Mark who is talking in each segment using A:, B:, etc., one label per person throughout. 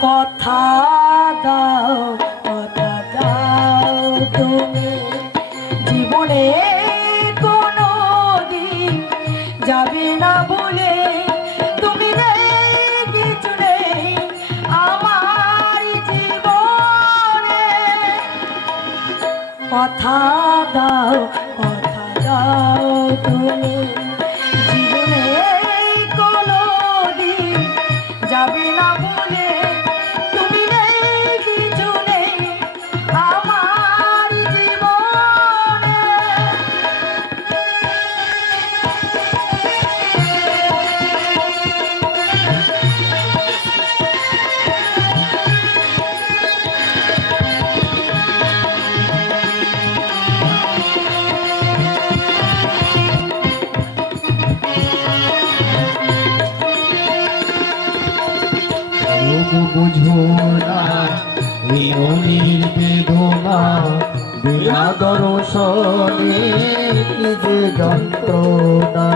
A: কথা দাও কথা দাও তুমি। জীবনে কোনো দিন যাবে না বলে তুমি কিছু নেই। আমার জীবনে কথা দাও কথা দাও তুমি। জীবনে কোনো যাবে না বলে
B: তবু বুঝো না মনির বেদনা বিনা দর্শনে যে যন্ত্রণা।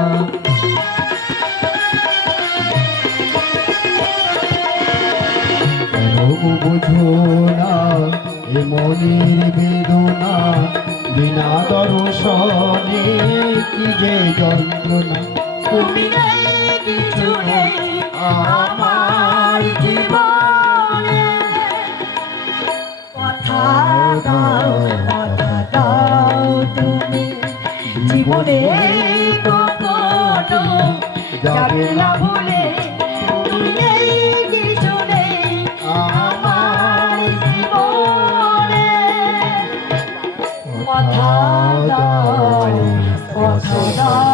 B: বুঝো না, এই মনির বেদনা বিনা দর্শনে কি যে যন্ত্রণা।
A: তুমি কিছু নেই জীবনে কখনো যাবে না ভুলে কথা দাও কথা দাও।